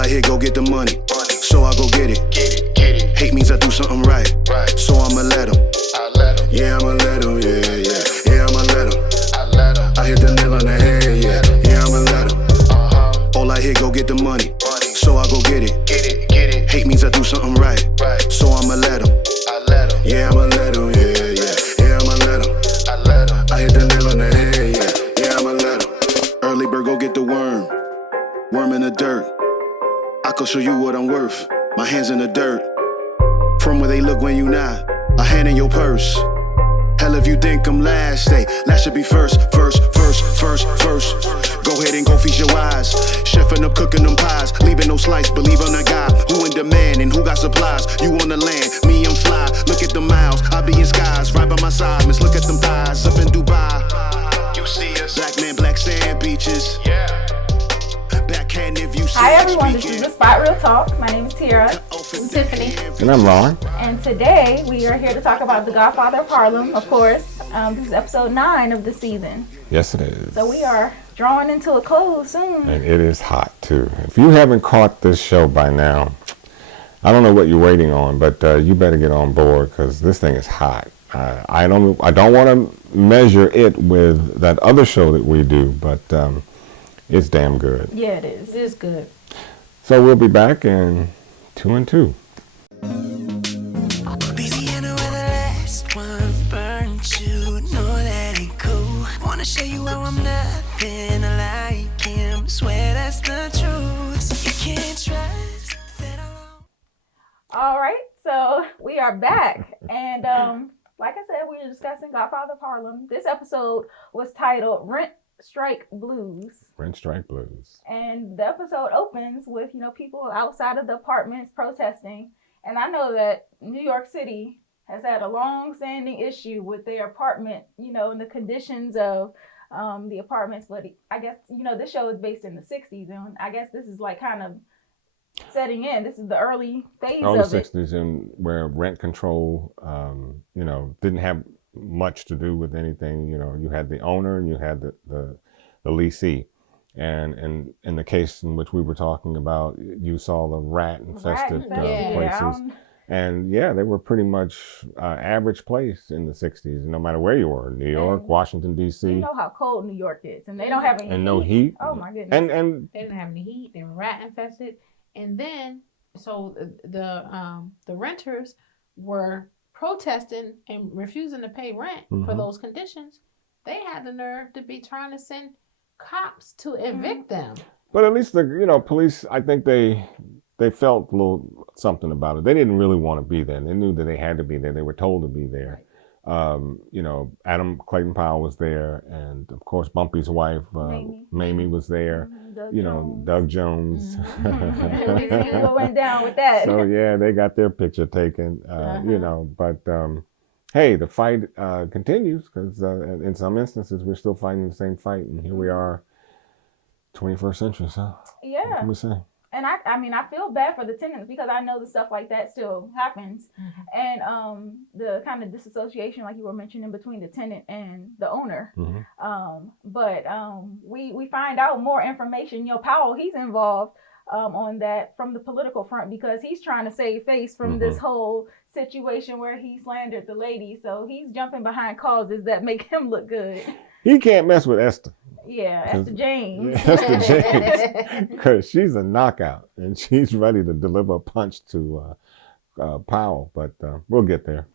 I hear, go get the money. So I go get it. Hate means I do something right. So I'ma let him. Yeah, I'ma let him. Yeah, I'ma let him. I hit the nail on the head. Yeah, I'ma let him. All I hear, go get the money. So I go get it. Hate means I do something right. So I'ma let him. Yeah, I'ma let him. Yeah, I'ma let him. I hit the nail on the head. Yeah, I'ma let him. Early bird, go get the worm. Worm in the dirt. I can show you what I'm worth. My hands in the dirt. From where they look when you not. A hand in your purse. Hell if you think I'm last, hey, last should be first. Go ahead and go feast your eyes. Chefing up, cooking them pies. Leaving no slice, believe on a guy. Who in demand and who got supplies? You on the land, me I'm fly. Look at the miles, I be in skies. Right by my side, miss, look at them thighs. Up in Dubai, you see us. Black man, black sand beaches. Yeah. Backhand if you see. Hi everyone, this is The Spot Real Talk. My name is Tira. I'm Tiffany. And I'm Ron. And today we are here to talk about The Godfather of Harlem, of course. This is episode 9 of the season. Yes, it is. So we are drawing into a close soon. And it is hot, too. If you haven't caught this show by now, I don't know what you're waiting on, but you better get on board because this thing is hot. I don't want to measure it with that other show that we do, but it's damn good. Yeah, it is. It is good. So we'll be back in 2 and 2. Show you how I'm nothing like him. Swear that's the truth. You can't trust that All right, so we are back. And like I said, we were discussing Godfather of Harlem. This episode was titled Rent Strike Blues. Rent Strike Blues. And the episode opens with, people outside of the apartments protesting. And I know that New York City has had a long-standing issue with their apartment, and the conditions of the apartments. But I guess, this show is based in the 60s, and I guess this is like kind of setting in. This is the early phase of it. 60s, and where rent control, didn't have much to do with anything. You had the owner and you had the leasee. And in the case in which we were talking about, you saw the rat-infested places. And yeah, they were pretty much average place in the 60s, no matter where you were, New York, Washington, D.C. You know how cold New York is, and they don't have any heat. No heat. Oh my goodness. And they didn't have any heat. They were rat infested. And then, so the renters were protesting and refusing to pay rent for those conditions. They had the nerve to be trying to send cops to evict them. But at least the police, I think they felt a little something about it. They didn't really want to be there. They knew that they had to be there. They were told to be there. Clayton Powell was there, and of course Bumpy's wife, Mamie was there. Doug Jones. What went down with that? So yeah, they got their picture taken. But hey, the fight continues because in some instances we're still fighting the same fight, and here we are, 21st century. So yeah, what can we say? And I feel bad for the tenants because I know the stuff like that still happens. And the kind of disassociation, like you were mentioning, between the tenant and the owner. But we find out more information. Powell, he's involved on that from the political front because he's trying to save face from this whole situation where he slandered the lady. So he's jumping behind causes that make him look good. He can't mess with Esther. Yeah, Esther James. Yeah, Esther James, because she's a knockout and she's ready to deliver a punch to Powell. But we'll get there.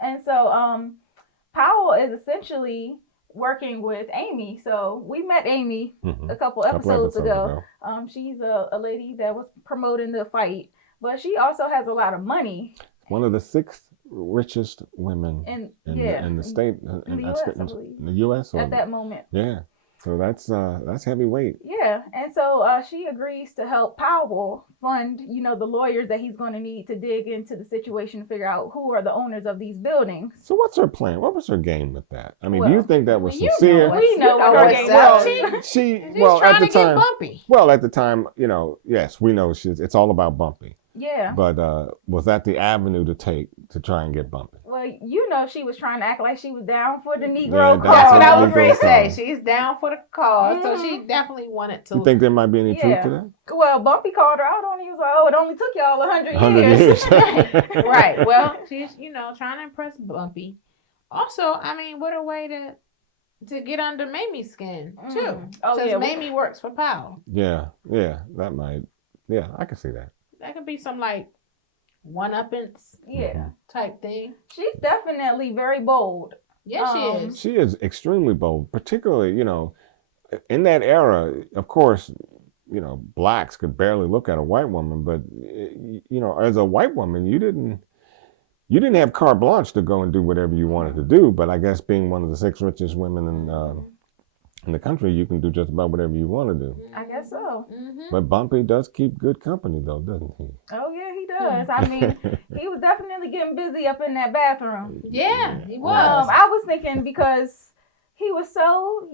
And so Powell is essentially working with Amy. So we met Amy a couple episodes ago. She's a lady that was promoting the fight, but she also has a lot of money. One of the 6 richest women in the state, in the U.S. at that moment. Yeah, so that's heavyweight. Yeah, and so she agrees to help Powell fund, the lawyers that he's going to need to dig into the situation to figure out who are the owners of these buildings. So what's her plan? What was her game with that? I mean, do you think that was sincere? We know what her game was. She's trying to get Bumpy. Well, at the time, yes, we know it's all about Bumpy. Yeah. But was that the avenue to take to try and get Bumpy? Well, Well, you know, she was trying to act like she was down for the Negro Yeah, cause. That's what I was Negro going to say. cause. She's down for the because so she Mhm. definitely wanted to. You think there might be any truth to that? Well, Bumpy called her out on it. He was like, "Oh, it only took y'all 100 100 years. Right. Well, she's trying to impress Bumpy. Also, I mean, what a way to get under Mamie's skin too. Oh, Since yeah. Mamie works for Powell. Yeah, that might. Yeah, I can see that. That could be some like one-uppance Yeah. type thing. She's definitely very bold. Yes, she is. She is extremely bold, particularly, in that era, of course, blacks could barely look at a white woman, but, as a white woman, you didn't have carte blanche to go and do whatever you wanted to do, but I guess being one of the 6 richest women in the country, you can do just about whatever you want to do. I guess so. Mm-hmm. But Bumpy does keep good company, though, doesn't he? Oh, yeah, he does. I mean, he was definitely getting busy up in that bathroom. Yeah, he was. I was thinking because he was so,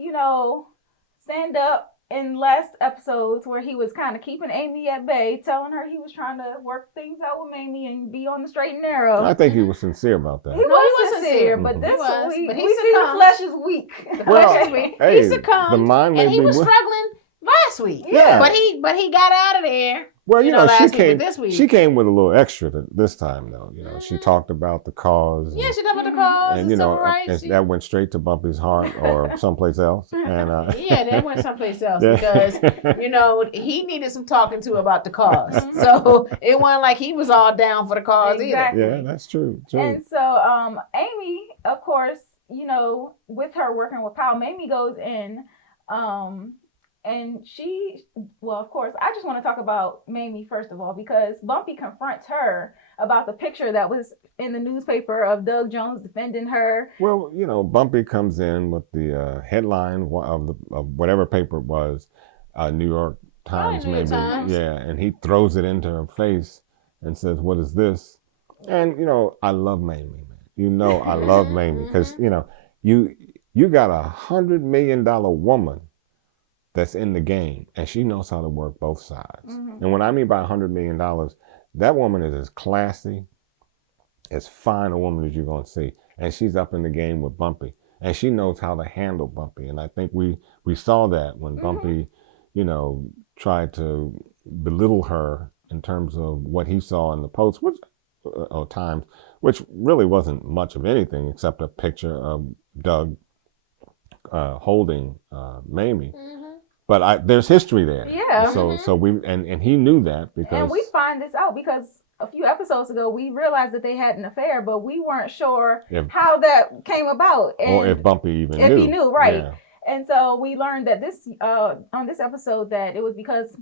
stand up in last episodes where he was kind of keeping Amy at bay, telling her he was trying to work things out with Mamie and be on the straight and narrow. I think he was sincere about that. He was sincere, but Mhm. this He was, we but he see the succumbed. flesh is weak. The Well, flesh is weak. hey, He succumbed, the mind may and he be was wi- struggling last week. Yeah. But he got out of there. Well, last she week, came. but this week. She came with a little extra this time, though. She Mhm. talked about the cause. Yeah, and, she talked about the cause and and civil rights. and that went straight to Bumpy's heart or someplace else. And Yeah, that went someplace else Yeah. because he needed some talking to about the cause. So it wasn't like he was all down for the cause Exactly. yeah, that's true. And so, Amy, of course, with her working with Powell, Mamie goes in, and of course, I just want to talk about Mamie first of all, because Bumpy confronts her about the picture that was in the newspaper of Doug Jones defending her. Well, Bumpy comes in with the headline of whatever paper it was, New York Times, New York maybe. Times. Yeah, and he throws it into her face and says, "What is this?" And I love Mamie, man. I love Mamie because you got $100 million woman that's in the game, and she knows how to work both sides. Mhm. And what I mean by $100 million, that woman is as classy, as fine a woman as you're going to see. And she's up in the game with Bumpy. And she knows how to handle Bumpy. And I think we saw that when Bumpy, tried to belittle her in terms of what he saw in the Post, Times, which really wasn't much of anything except a picture of Doug holding Mamie. Mm-hmm. But there's history there. Yeah. So we and he knew that because And we find this out because a few episodes ago we realized that they had an affair, but we weren't sure how that came about, or if Bumpy even if knew. he knew, right? Yeah. And so we learned that on this episode that it was because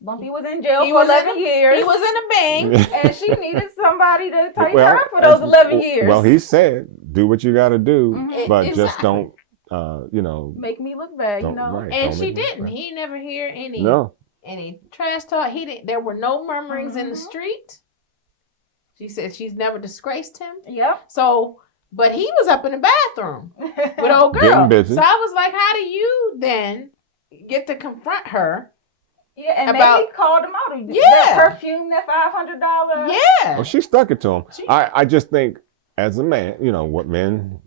Bumpy was in jail for 11 years. He was in a bang. And she needed somebody to take her for those 11 years. Well, he said, "Do what you got to do, Mhm. but just Exactly. don't." Make me look bad, Right, And don't she make me- didn't. He never hear any trash talk. He didn't. There were no murmurings in the Mhm. street. She said she's never disgraced him. Yep. So, but he was up in the bathroom with old girl. Getting busy. So I was like, how do you then get to confront her? Yeah, and About- maybe called him out. Yeah. That perfume, that $500. Yeah. Well, she stuck it to him. She- I just think, as a man, what men.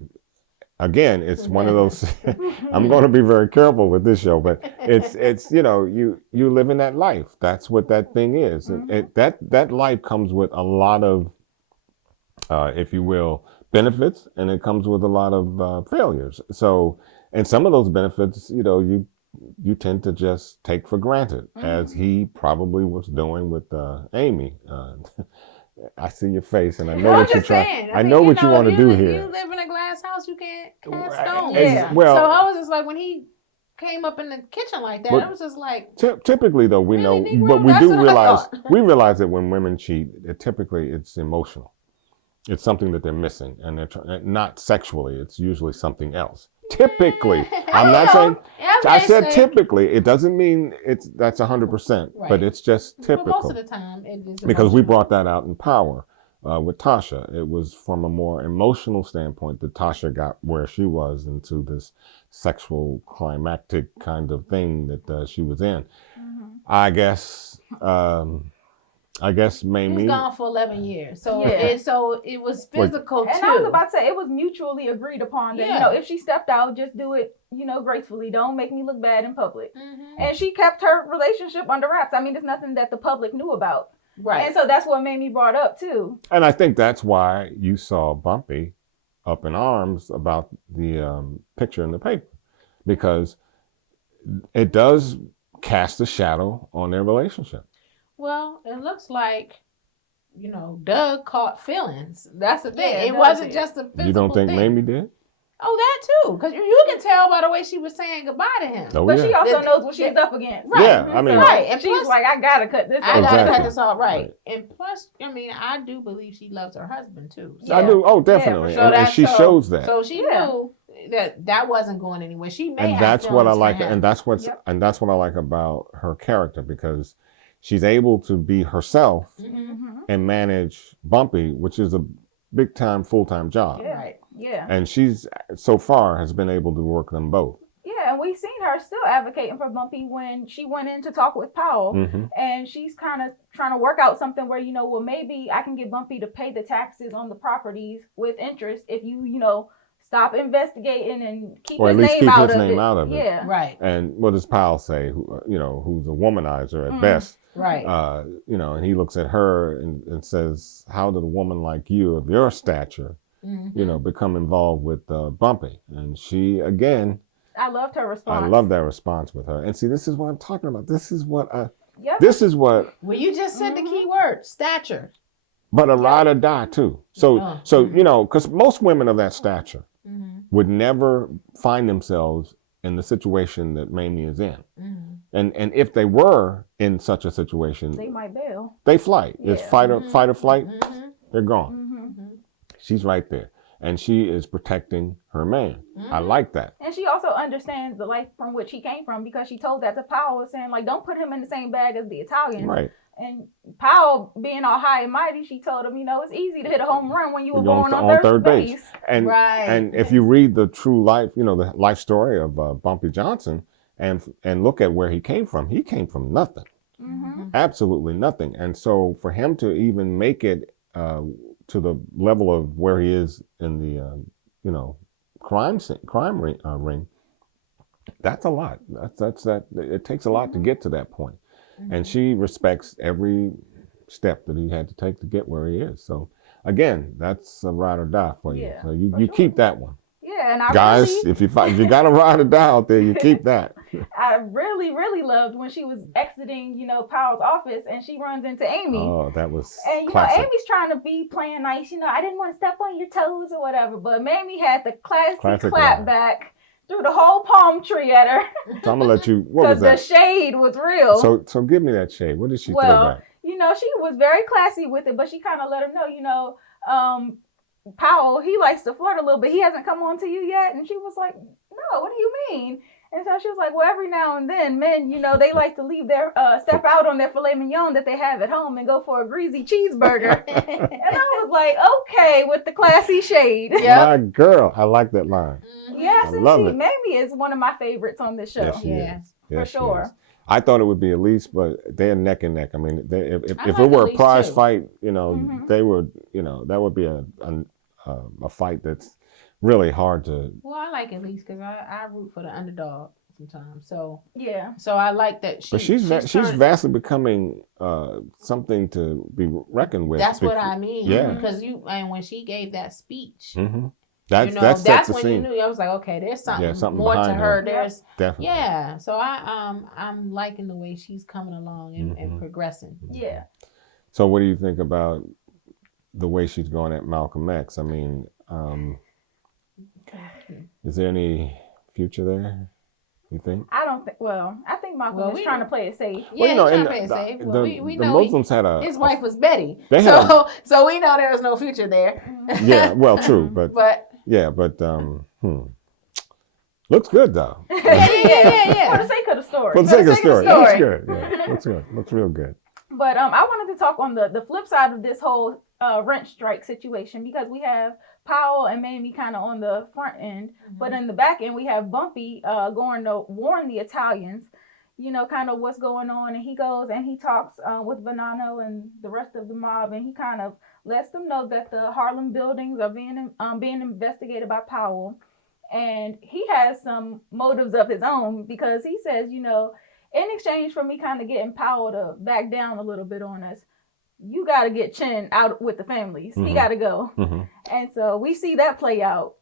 Again, it's one of those. I'm going to be very careful with this show, but it's you live in that life. That's what that thing is. Mhm. That life comes with a lot of, if you will, benefits, and it comes with a lot of failures. So, and some of those benefits, you tend to just take for granted, as he probably was doing with Amy. I see your face, and I know what you're trying. I know what you want to do here. You live in a glass house, you can't cast Right. stones. Yeah. Well, So I was just like, when he came up in the kitchen like that, But- I was just like, typically, though, we Really, know, Negro? but we That's do what I realize thought. we realize that when women cheat, it's emotional. It's something that they're missing, and they're not sexually. It's usually something else. Typically, I'm not saying. I said typically. It doesn't mean that's 100%, but Right. it's just But typical. most of the time, it is Because we emotional. brought that out in Power with Tasha. It was from a more emotional standpoint that Tasha got where she was into this sexual climactic kind of thing that she was in. Mhm. I guess I guess He was Mamie. gone for 11 years. So, Yeah. it was physical, And too. I was about to say, it was mutually agreed upon that, Yeah. if she stepped out, just do it, gracefully. Don't make me look bad in public. Mhm. And she kept her relationship under wraps. I mean, it's nothing that the public knew about. Right. And so that's what Mamie brought up, too. And I think that's why you saw Bumpy up in arms about the picture in the paper, because it does cast a shadow on their relationship. Well, it looks like, Doug caught feelings. That's the thing. Yeah, it Doug wasn't did. just a physical You don't think thing. Mamie did? Oh, that too. Because you can tell by the way she was saying goodbye to him. Oh, But yeah. she also That- knows what she's up against. Right. Yeah, I mean- Right. And And she's plus, like, I gotta cut this I off. gotta Exactly. cut this off right. Right. And plus, I do believe she loves her husband too. Yeah. I do. Oh, definitely. for So and she shows that. So she Yeah. knew that wasn't going anywhere. She may And have that's what I feelings for like, him. and that's what I like about her character, because she's able to be herself Mm-hmm. and manage Bumpy, which is a big time, full time job. Yeah. Right. Yeah. And she's so far has been able to work them both. Yeah, and we've seen her still advocating for Bumpy when she went in to talk with Powell. Mm-hmm. And she's kind of trying to work out something where, maybe I can get Bumpy to pay the taxes on the properties with interest if you, stop investigating and keep Or his at least name keep out his of name it. out of it. Yeah. Right. And what does Powell say? Who's a womanizer at Mm. best. Right. And he looks at her and says, how did a woman like you of your stature, Mhm. become involved with Bumpy? And she, again, I loved her response. I love that response with her. And see, this is what I'm talking about. This is what, Yep. Well, you just said the key word, stature. but a ride or die too. So, Oh. because most women of that stature Mm-hmm. would never find themselves in the situation that Mamie is in. Mm-hmm. And if they were in such a situation, They might bail. they flight. It's Yeah. fight or flight. Mm-hmm. They're gone. Mm-hmm. She's right there. And she is protecting her man. I like that. And she also understands the life from which he came from, because she told that to Powell, saying, like, don't put him in the same bag as the Italians. Right. And Powell, being all high and mighty, she told him, it's easy to hit a home run when you were You're born on third base. And Right. and if you read the true life, the life story of Bumpy Johnson, and look at where he came from nothing, Mm-hmm. absolutely nothing. And so for him to even make it to the level of where he is in the crime ring, that's a lot. That's it takes a lot to get to that point. And she respects every step that he had to take to get where he is. So again, that's a ride or die for you. Yeah, So you for you sure. keep that one, Yeah, and I guys. really, If you got a ride or die out there, you keep that. I really, really loved when she was exiting, Powell's office, and she runs into Amy. Oh, that was And classic. Amy's trying to be playing nice. I didn't want to step on your toes or whatever. But Mamie had the classic clap line. back, threw the whole palm tree at her So I'm gonna let you. What was because the that? shade was real. So give me that shade. What did she throw Well, back? she was very classy with it, but she kind of let her know, Powell, he likes to flirt a little bit. He hasn't come on to you yet. And she was like, no, what do you mean? And so she was like, well, every now and then men, they like to leave their, step out on their filet mignon that they have at home and go for a greasy cheeseburger. And I was like, okay, with the classy shade. My girl, I like that line. Yes, I and love it. Mamie is one of my favorites on this show. Yes, she Yes, is. Yes, she sure. is. I thought it would be Elise, but they're neck and neck. I mean, if I it like were a Elise, prize too. fight, Mhm. they would, that would be a fight that's really hard to. Well, I like Elise because I root for the underdog sometimes. So Yeah. I like that But she's turned- vastly becoming something to be reckoned with. That's what I mean. Yeah. Because when she gave that speech, Mm-hmm. That that's sets the when scene. you knew. I was like, okay, there's something, something more to behind her. her. There's Definitely. yeah. So I'm liking the way she's coming along and progressing. Yeah. So what do you think about the way she's going at Malcolm X? I mean, is there any future there, you think? I don't think, I think Malcolm is trying to play it safe. Yeah, Well, he's and trying to play it safe. the, Well, we the know Muslims had his wife was Betty. They had So we know there was no future there. yeah, well, true, but looks good though. For the sake of the story. For the sake of the story, story. looks good. Yeah, looks good. Looks real good. But I wanted to talk on the flip side of this whole rent strike situation, because we have Powell and Mamie kind of on the front end, but in the back end we have Bumpy going to warn the Italians. kind of what's going on. And he goes and he talks with Bonanno and the rest of the mob, and he kind of lets them know that the Harlem buildings are being investigated by Powell. And he has some motives of his own, because he says, in exchange for me kind of getting Powell to back down a little bit on us, you got to get Chin out with the families. He got to go. And so we see that play out.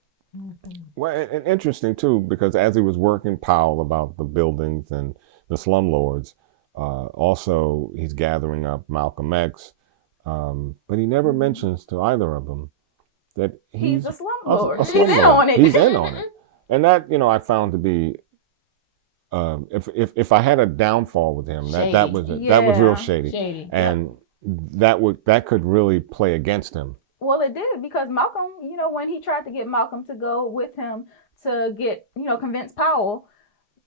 Well, and interesting too, because as he was working Powell about the buildings and the slumlords, also he's gathering up Malcolm X, but he never mentions to either of them that he's a slumlord. He's slumlord. in on it. He's in on it. And that, I found to be, if I had a downfall with him, that was it. That was real shady. And that could really play against him. Well, it did, because Malcolm, when he tried to get Malcolm to go with him to get, convince Powell,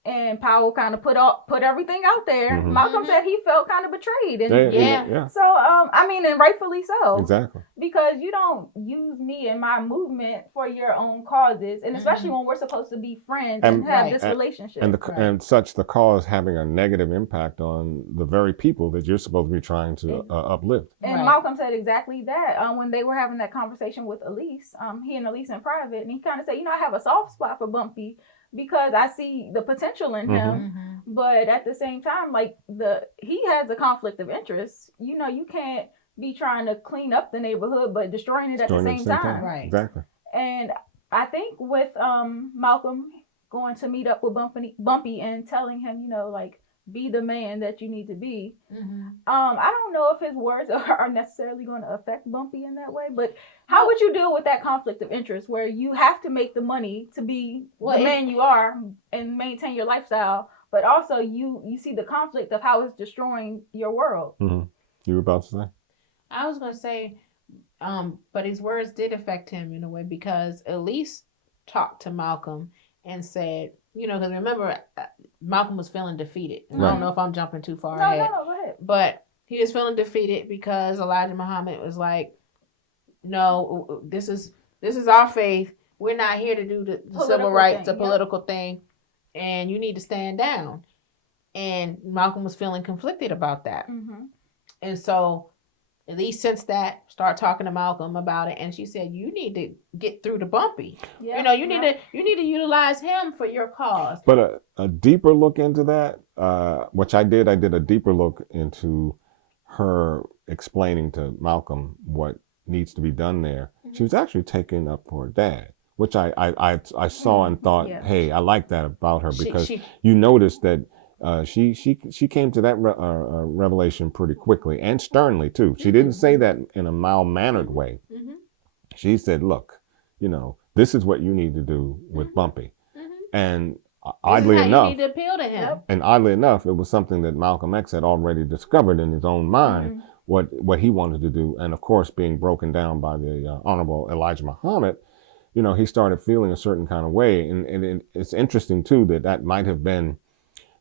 and Powell kind of put everything out there, Malcolm said he felt kind of betrayed. And so, and rightfully so. Exactly. Because you don't use me and my movement for your own causes, and especially when we're supposed to be friends and have this relationship. And the cause having a negative impact on the very people that you're supposed to be trying to uplift. And Malcolm said exactly that when they were having that conversation with Elise, he and Elise in private, and he kind of said, I have a soft spot for Bumpy, because I see the potential in him, but at the same time, he has a conflict of interest. You can't be trying to clean up the neighborhood, but destroying it at the same time. Right. Exactly. And I think with Malcolm going to meet up with Bumpy and telling him, be the man that you need to be. I don't know if his words are necessarily going to affect Bumpy in that way, but how would you deal with that conflict of interest where you have to make the money to be the man you are and maintain your lifestyle, but also you see the conflict of how it's destroying your world? You were about to say? I was going to say, but his words did affect him in a way, because Elise talked to Malcolm and said, because remember, Malcolm was feeling defeated. I don't know if I'm jumping too far ahead. No, go ahead. But he was feeling defeated because Elijah Muhammad was like, no, this is our faith. We're not here to do the civil rights, the political thing, and you need to stand down. And Malcolm was feeling conflicted about that. And so Elise sensed that, start talking to Malcolm about it, and she said, you need to get through to Bumpy. You need to utilize him for your cause. But a deeper look into that, which I did a deeper look into her explaining to Malcolm what needs to be done there. She was actually taking up for her dad, which I saw and thought, hey, I like that about her, because you noticed that she came to that revelation pretty quickly and sternly too. She didn't say that in a mild-mannered way. She said, look, this is what you need to do with Bumpy. And oddly enough, you need to appeal to him. And oddly enough, it was something that Malcolm X had already discovered in his own mind, what he wanted to do. And of course, being broken down by the Honorable Elijah Muhammad, he started feeling a certain kind of way. And it's interesting too that might have been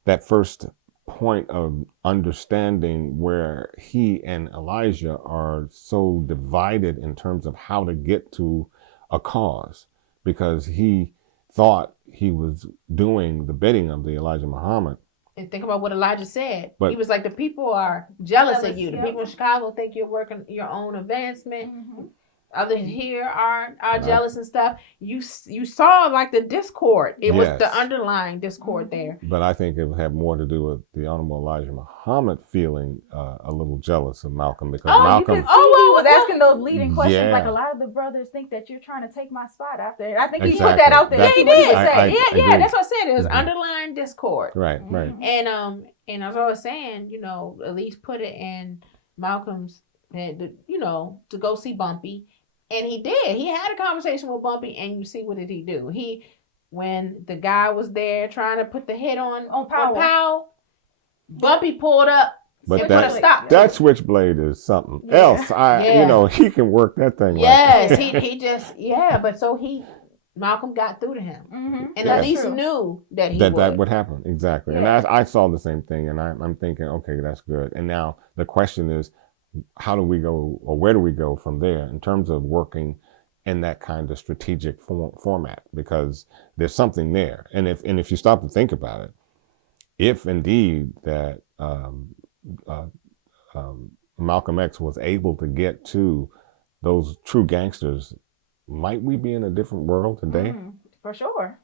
that first point of understanding where he and Elijah are so divided in terms of how to get to a cause, because he thought he was doing the bidding of the Elijah Muhammad. And think about what Elijah said. But, he was like, the people are jealous of you. The people in Chicago think you're working your own advancement. Others here are jealous and stuff. You saw like the discord. It was the underlying discord there. But I think it had more to do with the Honorable Elijah Muhammad feeling a little jealous of Malcolm, because Malcolm. He was asking those leading questions, like, a lot of the brothers think that you're trying to take my spot out there. I think he put that out there. He did. That's what I said. It was underlying discord. Right. And as I was saying, at least put it in Malcolm's head, to go see Bumpy. And he did. He had a conversation with Bumpy, and you see, what did he do? When the guy was there trying to put the hit on Powell, Bumpy pulled up. But that switchblade is something else. He can work that thing. Yes, he just but so Malcolm got through to him, and at least knew that that would happen exactly. And I saw the same thing, and I'm thinking, okay, that's good. And now the question is, how do we go, or where do we go from there in terms of working in that kind of strategic format? Because there's something there, and if you stop to think about it, if indeed that uh, Malcolm X was able to get to those true gangsters, might we be in a different world today? For sure.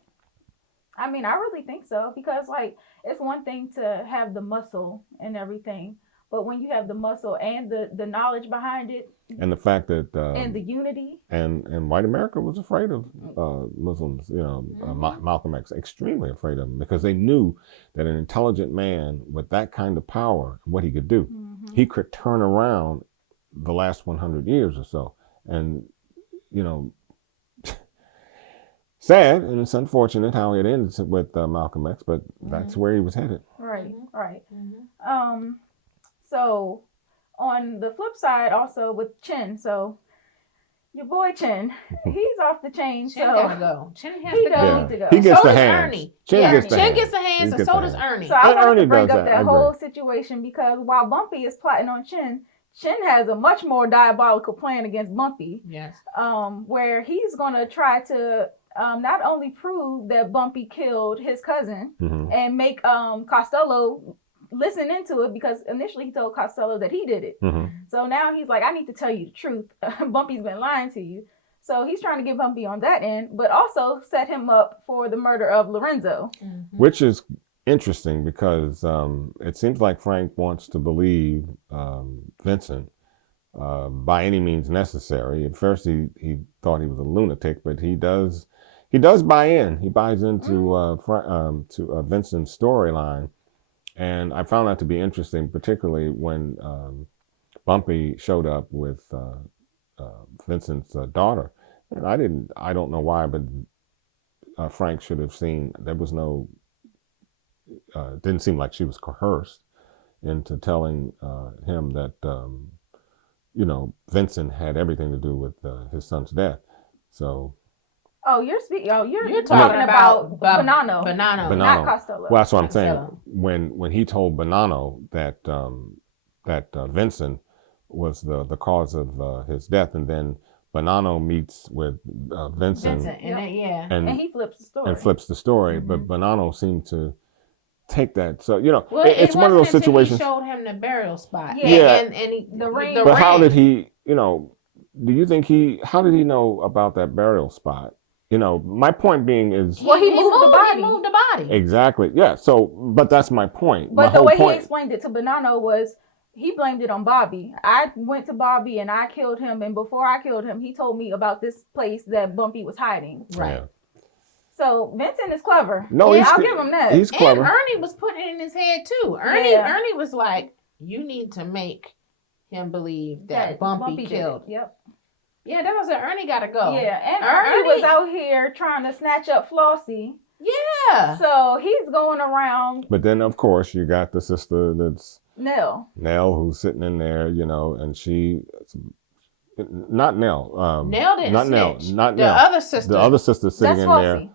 I mean, I really think so, because like it's one thing to have the muscle and everything, but when you have the muscle and the knowledge behind it, And the fact that and the unity, and white America was afraid of Muslims, Malcolm X, extremely afraid of them, because they knew that an intelligent man with that kind of power, what he could do, he could turn around the last 100 years or so. And, sad, and it's unfortunate how it ends with Malcolm X, but that's where he was headed. right? So on the flip side, also with Chin, so your boy Chin, he's off the chain. Chin so gotta go. Chin has he to does go. need to go. He gets So the does hands. Ernie. Chin Yeah, gets the Chin hands. gets the hands, He and gets so the does hands. Ernie. So I wanted Ernie to bring does up that, I that agree. whole situation, because while Bumpy is plotting on Chin, Chin has a much more diabolical plan against Bumpy, Yes. where he's gonna try to not only prove that Bumpy killed his cousin and make Costello listen into it, because initially he told Costello that he did it. So now he's like, I need to tell you the truth. Bumpy's been lying to you. So he's trying to get Bumpy on that end, but also set him up for the murder of Lorenzo. Which is interesting, because it seems like Frank wants to believe Vincent by any means necessary. At first he thought he was a lunatic, but he does buy in. He buys into Vincent's storyline. And I found that to be interesting, particularly when Bumpy showed up with Vincent's daughter. And I don't know why, but Frank should have seen, there was no, didn't seem like she was coerced into telling him that, Vincent had everything to do with his son's death. So. Oh, you're talking about Bonanno. Bonanno, not Costello. Well, that's what I'm saying. Costello. When he told Bonanno that Vincent was the cause of his death, and then Bonanno meets with Vincent and he flips the story. But Bonanno seemed to take that. So well, it's one of those situations. He showed him the burial spot. Yeah. and The ring. But how did he? Do you think how did he know about that burial spot? My point being is. Well, he moved the body. He moved the body. Exactly. Yeah. So, but that's my point. But the way he explained it to Bonanno was, he blamed it on Bobby. I went to Bobby and I killed him, and before I killed him, he told me about this place that Bumpy was hiding. Right. Yeah. So Vincent is clever. No, I'll give him that. He's clever. And Ernie was putting it in his head too. Ernie was like, you need to make him believe that Bumpy killed. Yep. Yeah, that was it. Ernie gotta go. Yeah, and Ernie was out here trying to snatch up Flossie. Yeah. So he's going around. But then, of course, you got the sister that's Nell, who's sitting in there, and she, not Nell. Nell didn't not snitch. Nell. Not the Nell. other sister. The other sister sitting that's in Flossie. there.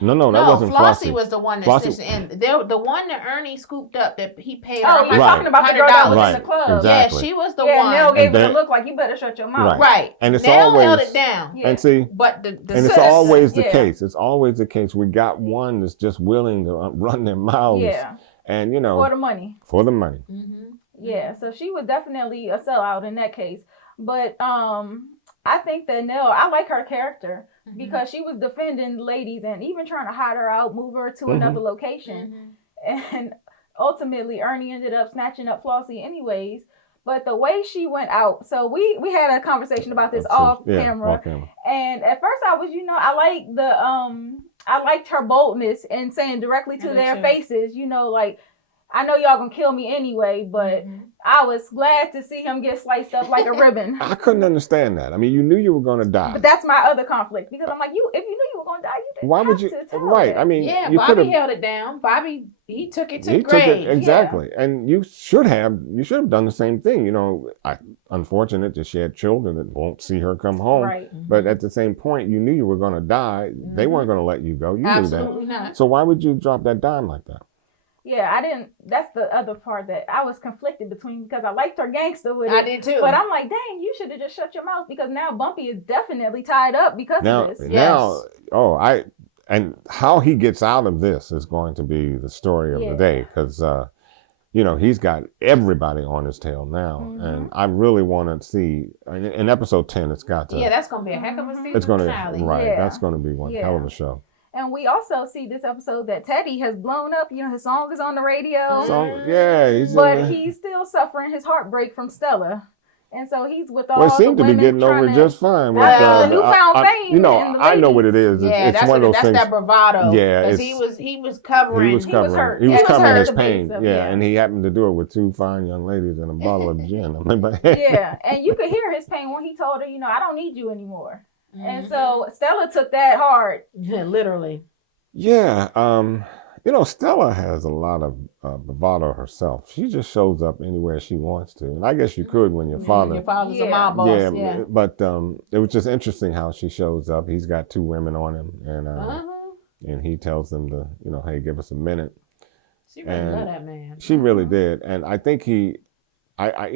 No, that wasn't Flossie Flossie. was the one that Flossie- snitched. And the one that Ernie scooped up that he paid her. Oh, you're Right. talking about the girl that was in the club. Exactly. Yeah, she was the Yeah, one. Nell gave And him then- a look like, you better shut your mouth. Right. And it's Nell always held it down. Yeah. And see, But the and it's sis- always the Yeah. case. It's always the case. We got one that's just willing to run their mouths. Yeah. And For the money. For the money. Mm-hmm. Yeah, so she was definitely a sellout in that case. But I think that Nell, I like her character because she was defending ladies and even trying to hide her out, move her to another location. And ultimately, Ernie ended up snatching up Flossie anyways. But the way she went out, so we had a conversation about this off camera. Off camera. And at first I was, I liked her boldness in saying directly to their faces, like, I know y'all gonna kill me anyway, but I was glad to see him get sliced up like a ribbon. I couldn't understand that. I mean, you knew you were going to die. But that's my other conflict, because I'm like, if you knew you were gonna die, you didn't Why have would you? to tell Right. it. I mean, Yeah, you Bobby held it down. Bobby, he took it to the grave. Exactly. Yeah. And you should have done the same thing. Unfortunate that she had children that won't see her come home. Right. But at the same point, you knew you were going to die. They weren't going to let you go. You Absolutely knew that. not. So why would you drop that dime like that? Yeah, I didn't. That's the other part that I was conflicted between, because I liked her gangster with it. I did too. But I'm like, dang, you should have just shut your mouth, because now Bumpy is definitely tied up because of this. and how he gets out of this is going to be the story of the day, because he's got everybody on his tail now, and I really want to see in episode 10. It's got to. Yeah, that's gonna be a heck of a season It's going to finale. That's going to be one hell of a show. And we also see this episode that Teddy has blown up. His song is on the radio. He's still suffering his heartbreak from Stella. And so he's with all Well, it seemed the to be women getting over just fine. With the newfound fame. I know what it is. Yeah, it's one of those things. That's that bravado. Yeah, because he was covering. He was hurt. He was covering his the pain. base of, And he happened to do it with 2 fine young ladies and a bottle of gin. And you could hear his pain when he told her, I don't need you anymore. And so Stella took that hard. Literally. Yeah. Stella has a lot of bravado herself. She just shows up anywhere she wants to. And I guess you could when your father's a mob boss. Yeah. But it was just interesting how she shows up. He's got 2 women on him, and he tells them to, hey, give us a minute. She really loved that man. She really did. And I think I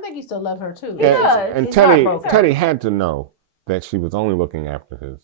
think he still loved her too. He does. And Teddy had to know that she was only looking after his,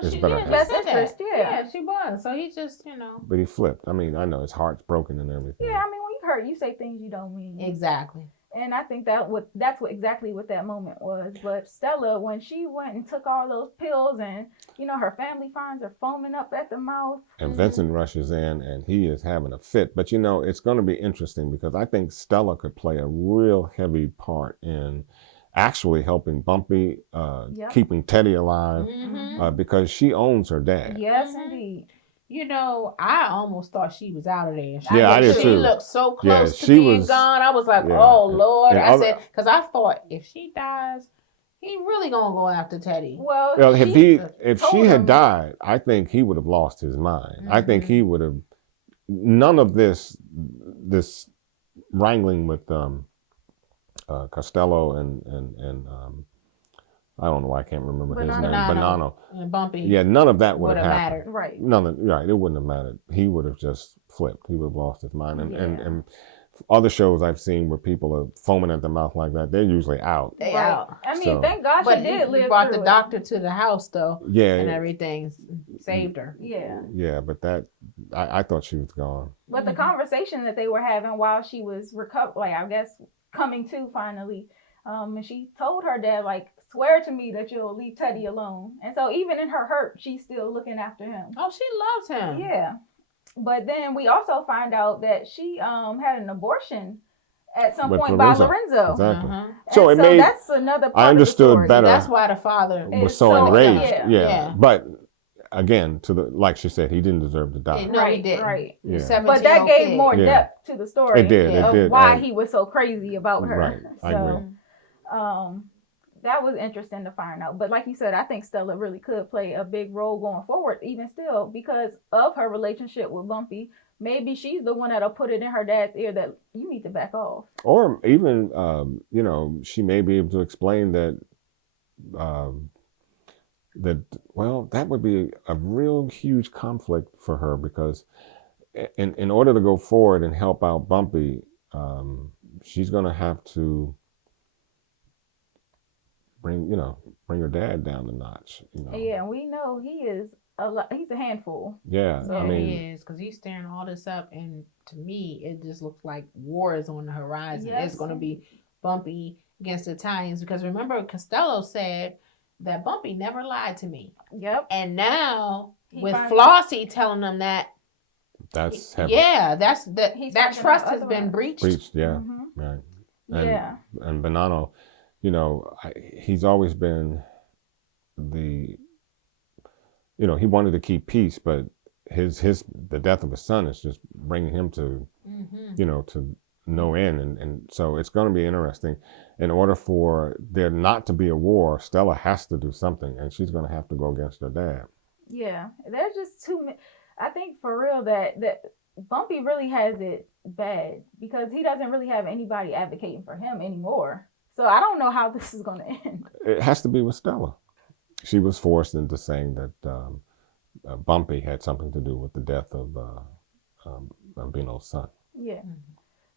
his best interest. Yeah, she was. So he just, But he flipped. I mean, I know his heart's broken and everything. Yeah, I mean, when you hurt, you say things you don't mean. Exactly. And I think that's exactly what that moment was. But Stella, when she went and took all those pills, and her family finds her foaming up at the mouth. And Vincent rushes in, and he is having a fit. But it's going to be interesting because I think Stella could play a real heavy part in actually helping Bumpy, keeping Teddy alive, because she owns her dad. Yes, indeed. I almost thought she was out of there. I did too. She looked so close to being gone. I was like, oh, Lord. I said, because I thought if she dies, he really going to go after Teddy. Well, if she had died, I think he would have lost his mind. I think he would have, none of this wrangling with Costello and I don't know why I can't remember his name. Bonanno. And Bumpy. Yeah, none of that would have happened. Mattered. Right. It wouldn't have mattered. He would have just flipped. He would have lost his mind. And other shows I've seen where people are foaming at the mouth like that, they're usually out. They out. I mean, thank God she did live. He brought the doctor to the house though. Yeah. And everything saved her. Yeah. Yeah, but I thought she was gone. But the conversation that they were having while she was coming to finally, and she told her dad, swear to me that you'll leave Teddy alone. And so even in her hurt, she's still looking after him. Oh, she loves him. Yeah. But then we also find out that she had an abortion at some point by Lorenzo. Exactly. So that's another part I understood of the story. better. That's why the father was so enraged. Yeah. But again, like she said, he didn't deserve to die. No, he didn't. Right. Yeah. But that gave more depth to the story. It did. Of why he was so crazy about her. Right. I agree. That was interesting to find out. But like you said, I think Stella really could play a big role going forward, even still, because of her relationship with Bumpy. Maybe she's the one that'll put it in her dad's ear that you need to back off. Or even, she may be able to explain that, that would be a real huge conflict for her, because in order to go forward and help out Bumpy, she's going to have to bring her dad down a notch. Yeah, and we know he's a handful. Yeah, so he is, because he's stirring all this up, and to me, it just looks like war is on the horizon. Yes. It's going to be Bumpy against the Italians, because remember, Costello said that Bumpy never lied to me. Yep. And now with Flossie telling them that, that's heavy. Yeah, that trust has been breached. Yeah, right. And Bonanno, he's always been he wanted to keep peace, but the death of his son is just bringing him to, to no end. And so it's going to be interesting. In order for there not to be a war, Stella has to do something, and she's going to have to go against her dad. Yeah, there's just too many. I think for real that Bumpy really has it bad, because he doesn't really have anybody advocating for him anymore. So I don't know how this is going to end. It has to be with Stella. She was forced into saying that Bumpy had something to do with the death of Bambino's son. Yeah.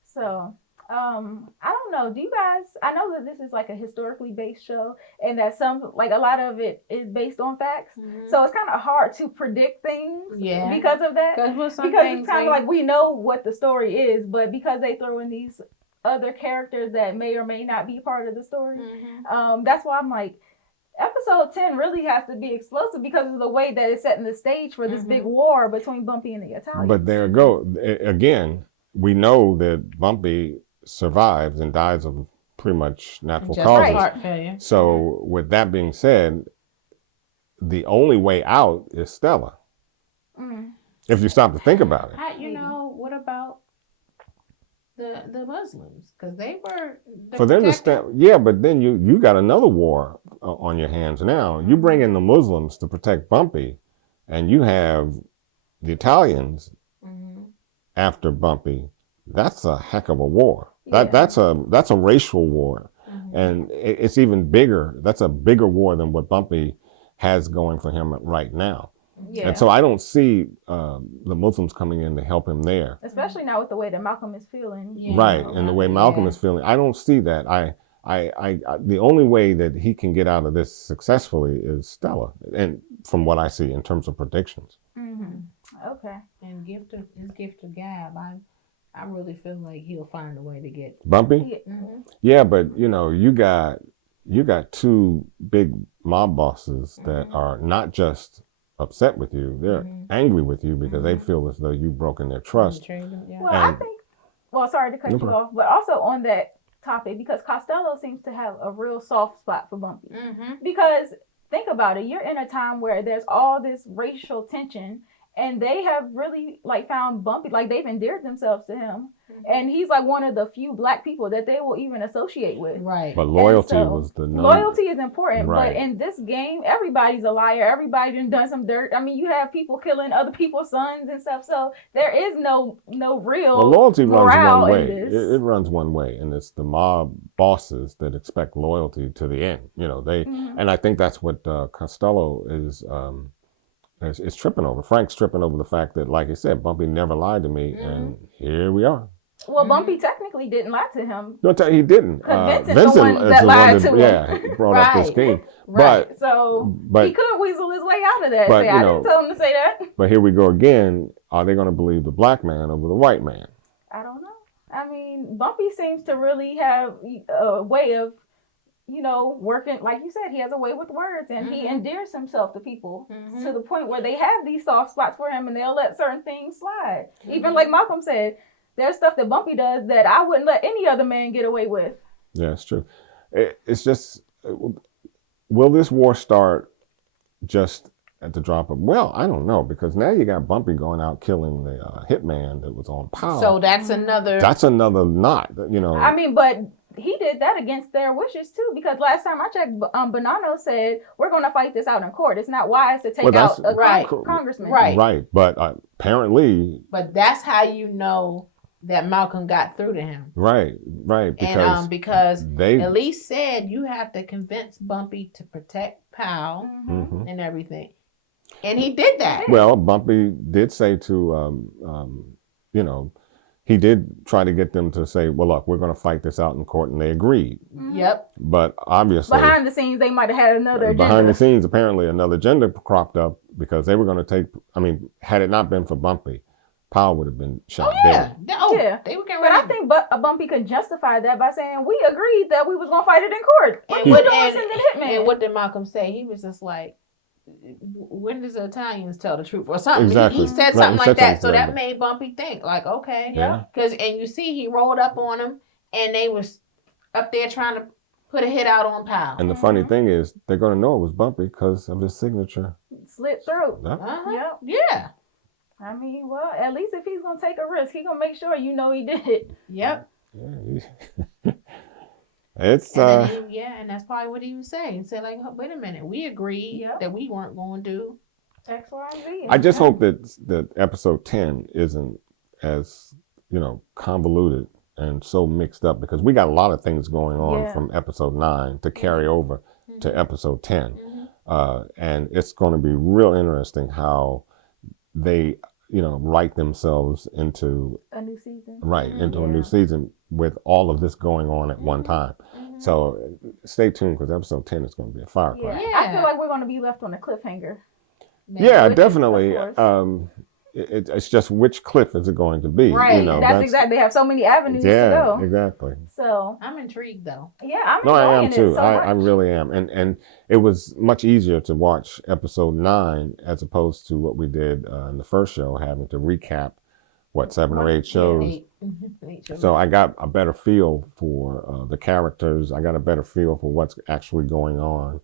So I don't don't know. Do you guys? I know that this is like a historically based show, and that a lot of it is based on facts. So it's kind of hard to predict things. Yeah. Because of that. Because it's kind of like we know what the story is, but because they throw in these other characters that may or may not be part of the story, that's why I'm like, episode 10 really has to be explosive because of the way that it's setting the stage for this big war between Bumpy and the Italians. But there you go. Again, we know that Bumpy survives and dies of pretty much natural causes. Heart failure. So with that being said, the only way out is Stella. If you stop to think about it. What about the Muslims? Because they were for them to stand, but then you got another war on your hands now. You bring in the Muslims to protect Bumpy, and you have the Italians after Bumpy. That's a heck of a war. That's a racial war, and it's even bigger. That's a bigger war than what Bumpy has going for him right now. Yeah. And so I don't see the Muslims coming in to help him there. Especially now with the way that Malcolm is feeling. Right, and the way Malcolm is feeling. I don't see that. I the only way that he can get out of this successfully is Stella, and from what I see in terms of predictions. Okay. And his gift of gab, I really feel like he'll find a way to get Bumpy. Yeah, but you got two big mob bosses that are not just upset with you, they're angry with you because they feel as though you've broken their trust. Well, I think, sorry to cut you off, but also on that topic, because Costello seems to have a real soft spot for Bumpy. Because think about it, you're in a time where there's all this racial tension, and they have really found Bumpy, they've endeared themselves to him. And he's one of the few black people that they will even associate with. Right. But loyalty was the number. Loyalty is important. Right. But in this game, everybody's a liar. Everybody done some dirt. I mean, you have people killing other people's sons and stuff. So there is no real loyalty runs one way. It runs one way, and it's the mob bosses that expect loyalty to the end. And I think that's what Costello is tripping over. Frank's tripping over the fact that, like I said, Bumpy never lied to me, and here we are. Well, Bumpy technically didn't lie to him. No, he didn't. Vincent's the one that lied to him. Yeah, he brought up this scheme. Right. But he could weasel his way out of that. But, I didn't tell him to say that. But here we go again. Are they going to believe the black man over the white man? I don't know. I mean, Bumpy seems to really have a way of, working. Like you said, he has a way with words, and he endears himself to people to the point where they have these soft spots for him, and they'll let certain things slide. Even like Malcolm said, there's stuff that Bumpy does that I wouldn't let any other man get away with. Yeah, it's true. It's just, will this war start just at the drop of, I don't know, because now you got Bumpy going out killing the hitman that was on Powell. So that's another knot, I mean, but he did that against their wishes too, because last time I checked, Bonanno said, we're going to fight this out in court. It's not wise to take out a congressman. Right. But apparently. But that's how you know that Malcolm got through to him. Right. Because they at least said you have to convince Bumpy to protect Powell and everything. And he did that. Well, Bumpy did say to, he did try to get them to say, well, look, we're going to fight this out in court, and they agreed. Yep. But obviously... Behind the scenes, they might have had another agenda. Behind the scenes, apparently, another agenda cropped up because they were going to had it not been for Bumpy, Powell would have been shot dead. Yeah. They were getting but ready. I think Bumpy could justify that by saying, we agreed that we was going to fight it in court. And what did Malcolm say? He was just like, when does the Italians tell the truth or something? Exactly. He said something like that. So that made Bumpy think like, okay. Yeah. And you see he rolled up on him and they was up there trying to put a hit out on Powell. And the funny thing is, they're going to know it was Bumpy because of his signature. Slit throat. Yep. Yeah. I mean, well, at least if he's going to take a risk, he's going to make sure he did it. Yep. Yeah. It's and that's probably what he was saying. He said, like, oh, wait a minute, we agreed that we weren't going to do X, Y, and Z. I just hope that episode 10 isn't as convoluted and so mixed up, because we got a lot of things going on from episode 9 to carry over to episode 10, and it's going to be real interesting how they write themselves into A new season. into a new season with all of this going on at one time. So stay tuned, because episode 10 is going to be a firecracker. Yeah. I feel like we're going to be left on a cliffhanger. Maybe. Yeah, Which is, definitely. of course. It's just which cliff is it going to be? Right. That's exactly. They have so many avenues to go. Exactly. So I'm intrigued though. yeah, I'm No, I enjoying am too. it so I much. really am. And it was much easier to watch episode 9 as opposed to what we did in the first show, having to recap 7 or 8 shows. Eight shows. So I got a better feel for the characters. I got a better feel for what's actually going on.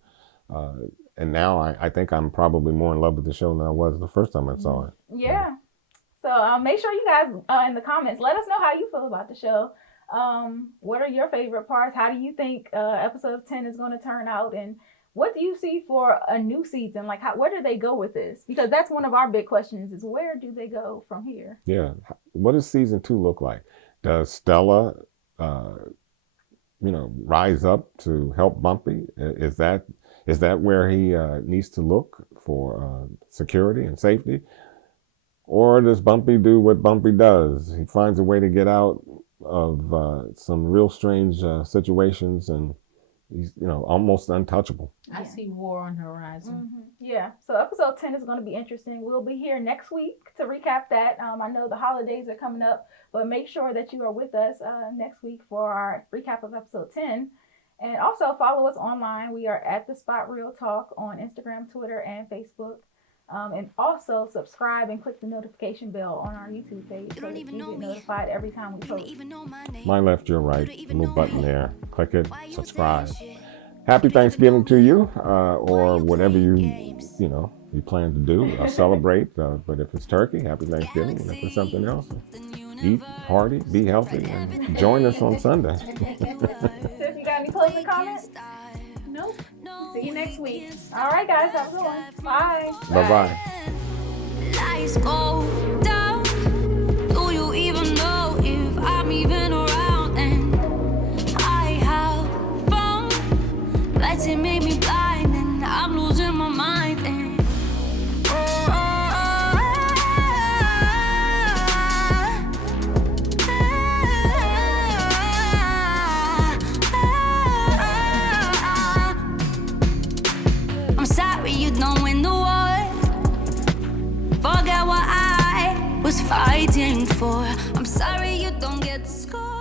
And now I think I'm probably more in love with the show than I was the first time I saw it. Yeah. So make sure you guys in the comments, let us know how you feel about the show. What are your favorite parts? How do you think episode 10 is going to turn out? And what do you see for a new season? Like, where do they go with this? Because that's one of our big questions, is where do they go from here? Yeah. What does season 2 look like? Does Stella, rise up to help Bumpy? Is that where he needs to look for security and safety? Or does Bumpy do what Bumpy does? He finds a way to get out of some real strange situations, and he's almost untouchable. I see war on the horizon. Yeah. So episode 10 is going to be interesting. We'll be here next week to recap that. I know the holidays are coming up, but make sure that you are with us next week for our recap of episode 10. And also follow us online. We are at The Spot Real Talk on Instagram, Twitter, and Facebook. And also subscribe and click the notification bell on our YouTube page so that you get notified every time we post. My left, your right, little button there. Click it, subscribe. Happy Thanksgiving to you, or whatever you plan to do, celebrate. But if it's turkey, happy Thanksgiving. And if it's something else, eat, party, be healthy, and join us on Sunday. Tiff, you got any closing comments? Nope. See you next week. All right, guys. Have a good one. Bye. Bye-bye. Lights go down. Do you even know if I'm even around? And I have found lights that make me blind, and I'm losing my mind. And I'm sorry you don't win the war. Forget what I was fighting for. I'm sorry you don't get the score.